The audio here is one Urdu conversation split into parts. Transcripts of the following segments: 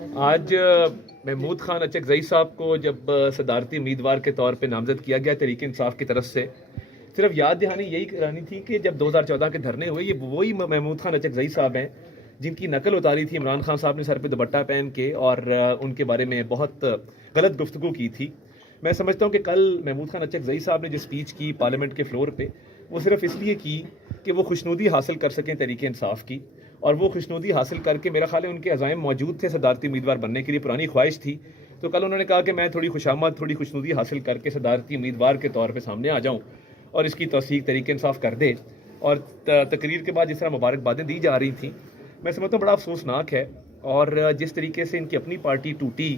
آج محمود خان اچکزئی صاحب کو جب صدارتی امیدوار کے طور پہ نامزد کیا گیا تحریک انصاف کی طرف سے، صرف یاد دہانی یہی کرانی تھی کہ جب 2014 کے دھرنے ہوئے، یہ وہی محمود خان اچکزئی صاحب ہیں جن کی نقل اتاری تھی عمران خان صاحب نے سر پہ دوپٹہ پہن کے، اور ان کے بارے میں بہت غلط گفتگو کی تھی۔ میں سمجھتا ہوں کہ کل محمود خان اچکزئی صاحب نے جو اسپیچ کی پارلیمنٹ کے فلور پہ، وہ صرف اس لیے کی کہ وہ خوشنودی حاصل کر سکیں تحریک انصاف کی، اور وہ خوشنودی حاصل کر کے میرا خیال ہے ان کے عزائم موجود تھے، صدارتی امیدوار بننے کے لیے پرانی خواہش تھی، تو کل انہوں نے کہا کہ میں تھوڑی خوشامد، تھوڑی خوشنودی حاصل کر کے صدارتی امیدوار کے طور پہ سامنے آ جاؤں اور اس کی توثیق تحریک انصاف کر دے۔ اور تقریر کے بعد جس طرح مبارکبادیں دی جا رہی تھیں، میں سمجھتا ہوں بڑا افسوسناک ہے، اور جس طریقے سے ان کی اپنی پارٹی ٹوٹی،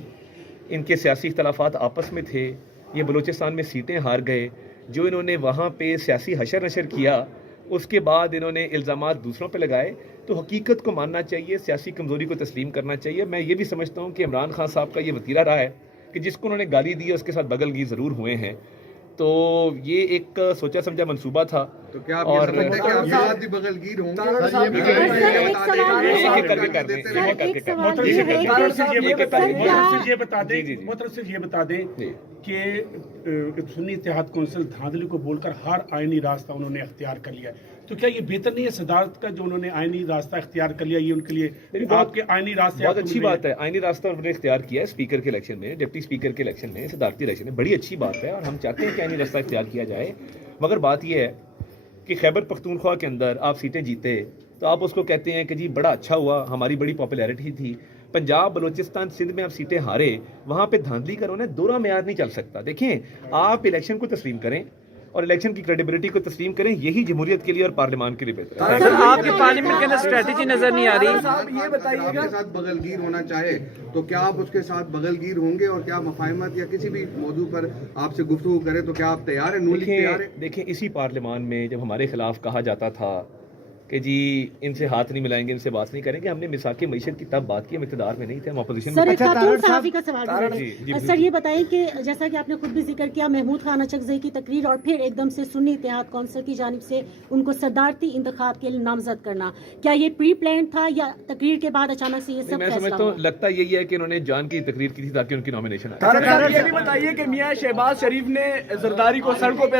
ان کے سیاسی اختلافات آپس میں تھے، یہ بلوچستان میں سیٹیں ہار گئے، جو انہوں نے وہاں پہ سیاسی حشر نشر کیا، اس کے بعد انہوں نے الزامات دوسروں پہ لگائے، تو حقیقت کو ماننا چاہیے، سیاسی کمزوری کو تسلیم کرنا چاہیے۔ میں یہ بھی سمجھتا ہوں کہ عمران خان صاحب کا یہ وتیرہ رہا ہے کہ جس کو انہوں نے گالی دی ہے اس کے ساتھ بغل گیر ضرور ہوئے ہیں، تو یہ ایک سوچا سمجھا منصوبہ تھا۔ تو کیا آپ یہ سمجھتے ہیں کہ آپ ساتھ بھی بغل گیر ہوں گے؟ مطلب یہ بتا دیں کہ سنی اتحاد کونسل دھاندلی کو بول کر ہر آئینی راستہ انہوں نے اختیار کر لیا، تو کیا یہ بہتر نہیں ہے صدارت کا جو انہوں نے آئینی راستہ اختیار کر لیا، یہ ان کے لیے آپ کے آئینی راستے؟ بہت اچھی بات ہے، آئینی راستہ انہوں نے اختیار کیا ہے اسپیکر کے الیکشن میں، ڈپٹی اسپیکر کے الیکشن میں، صدارتی الیکشن میں، بڑی اچھی بات ہے، اور ہم چاہتے ہیں کہ آئینی راستہ اختیار کیا جائے۔ مگر بات یہ ہے کہ خیبر پختونخوا کے اندر آپ سیٹیں جیتے تو آپ اس کو کہتے ہیں کہ جی بڑا اچھا ہوا، ہماری بڑی پاپولیرٹی تھی۔ پنجاب، بلوچستان، سندھ میں آپ سیٹیں ہارے، وہاں پہ دھاندلی کا دوہرا معیار نہیں چل سکتا۔ دیکھیں، آپ الیکشن کو تسلیم کریں اور الیکشن کی کریڈیبلٹی کو تسلیم کریں، یہی جمہوریت کے لیے اور پارلیمان کے لیے بہتر ہے۔ سر، آپ کی پارلیمنٹ کے اندر اسٹریٹجی نظر نہیں آ رہی۔ صاحب یہ بتائیے گا، آپ کے ساتھ بغل گیر ہونا چاہے تو کیا آپ اس کے ساتھ بغل گیر ہوں گے، اور کیا مفاہمت یا کسی بھی موضوع پر آپ سے گفتگو کرے تو کیا آپ تیار ہیں؟ نون لیگ تیار ہے؟ دیکھیں، اسی پارلیمان میں جب ہمارے خلاف کہا جاتا تھا کہ جی ان سے ہاتھ نہیں ملائیں گے، ان سے بات نہیں کریں گے، ہم نے میثاق معیشت کی تب بات کی، ہم اقتدار میں نہیں تھے، ہم اپوزیشن میں سر، ایک تھے۔ خاتون صحافی کا سوال سر، یہ بتائیں کہ جیسا کہ آپ نے خود بھی ذکر کیا، محمود خان اچکزئی کی تقریر اور پھر ایک دم سے سنی اتحاد کونسل کی جانب سے ان کو صدارتی انتخاب کے لیے نامزد کرنا، کیا یہ پری پلان تھا یا تقریر کے بعد اچانک سے یہ سب میں فیصلہ سمجھتا ہوں ہوا؟ لگتا یہی ہے کہ انہوں نے جان کی تقریر کی تھی تاکہ ان کی نامینیشن آئے۔ یہ بھی بتائیے کہ میاں شہباز شریف نے زرداری کو سڑکوں پہ